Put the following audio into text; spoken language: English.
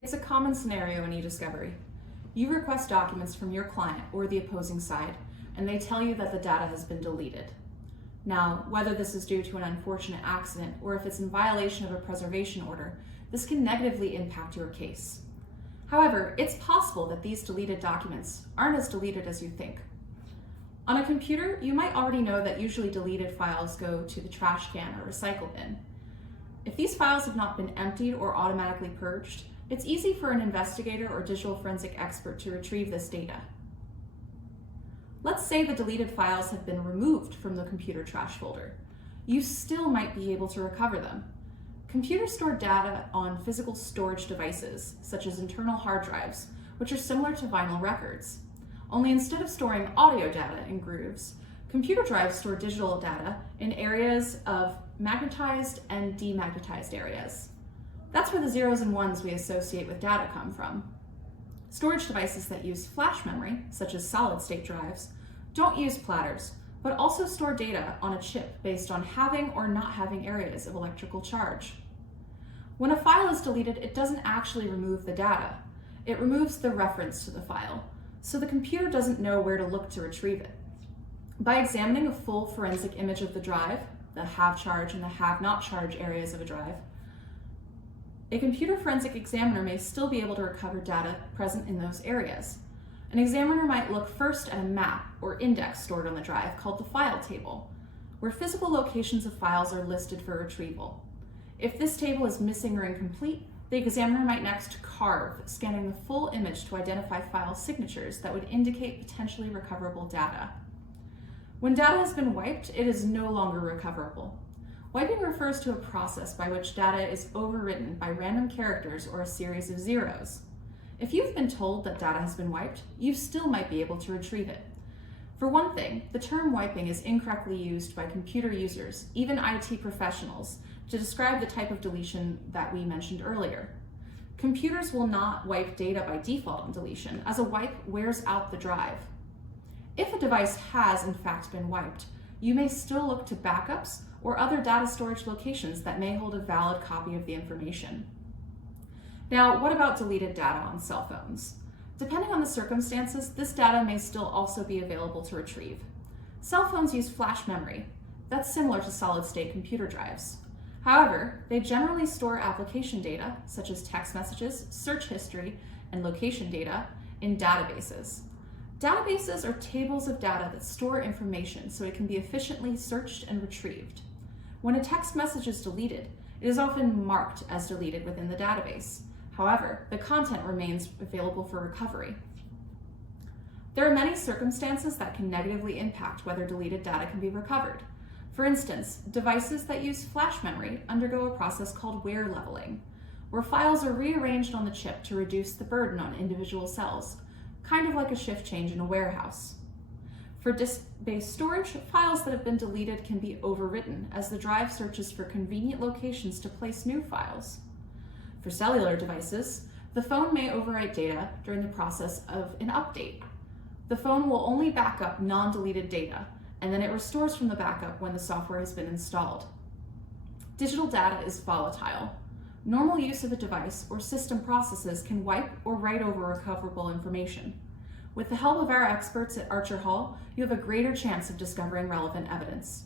It's a common scenario in e-discovery. You request documents from your client or the opposing side, and they tell you that the data has been deleted. Now, whether this is due to an unfortunate accident or if it's in violation of a preservation order, this can negatively impact your case. However, it's possible that these deleted documents aren't as deleted as you think. On a computer, you might already know that usually deleted files go to the trash can or recycle bin. If these files have not been emptied or automatically purged, it's easy for an investigator or digital forensic expert to retrieve this data. Let's say the deleted files have been removed from the computer trash folder. You still might be able to recover them. Computers store data on physical storage devices, such as internal hard drives, which are similar to vinyl records. Only instead of storing audio data in grooves, computer drives store digital data in areas of magnetized and demagnetized areas. That's where the zeros and ones we associate with data come from. Storage devices that use flash memory, such as solid-state drives, don't use platters, but also store data on a chip based on having or not having areas of electrical charge. When a file is deleted, it doesn't actually remove the data. It removes the reference to the file, so the computer doesn't know where to look to retrieve it. By examining a full forensic image of the drive, the have charge and the have not charge areas of a drive, a computer forensic examiner may still be able to recover data present in those areas. An examiner might look first at a map or index stored on the drive called the file table, where physical locations of files are listed for retrieval. If this table is missing or incomplete, the examiner might next carve, scanning the full image to identify file signatures that would indicate potentially recoverable data. When data has been wiped, it is no longer recoverable. Wiping refers to a process by which data is overwritten by random characters or a series of zeros. If you've been told that data has been wiped, you still might be able to retrieve it. For one thing, the term wiping is incorrectly used by computer users, even IT professionals, to describe the type of deletion that we mentioned earlier. Computers will not wipe data by default on deletion, as a wipe wears out the drive. If a device has in fact been wiped, you may still look to backups or other data storage locations that may hold a valid copy of the information. Now, what about deleted data on cell phones? Depending on the circumstances, this data may still also be available to retrieve. Cell phones use flash memory. That's similar to solid-state computer drives. However, they generally store application data, such as text messages, search history, and location data, in databases. Databases are tables of data that store information so it can be efficiently searched and retrieved. When a text message is deleted, it is often marked as deleted within the database. However, the content remains available for recovery. There are many circumstances that can negatively impact whether deleted data can be recovered. For instance, devices that use flash memory undergo a process called wear leveling, where files are rearranged on the chip to reduce the burden on individual cells, kind of like a shift change in a warehouse. For disk-based storage, files that have been deleted can be overwritten as the drive searches for convenient locations to place new files. For cellular devices, the phone may overwrite data during the process of an update. The phone will only back up non-deleted data, and then it restores from the backup when the software has been installed. Digital data is volatile. Normal use of a device or system processes can wipe or write over recoverable information. With the help of our experts at Archer Hall, you have a greater chance of discovering relevant evidence.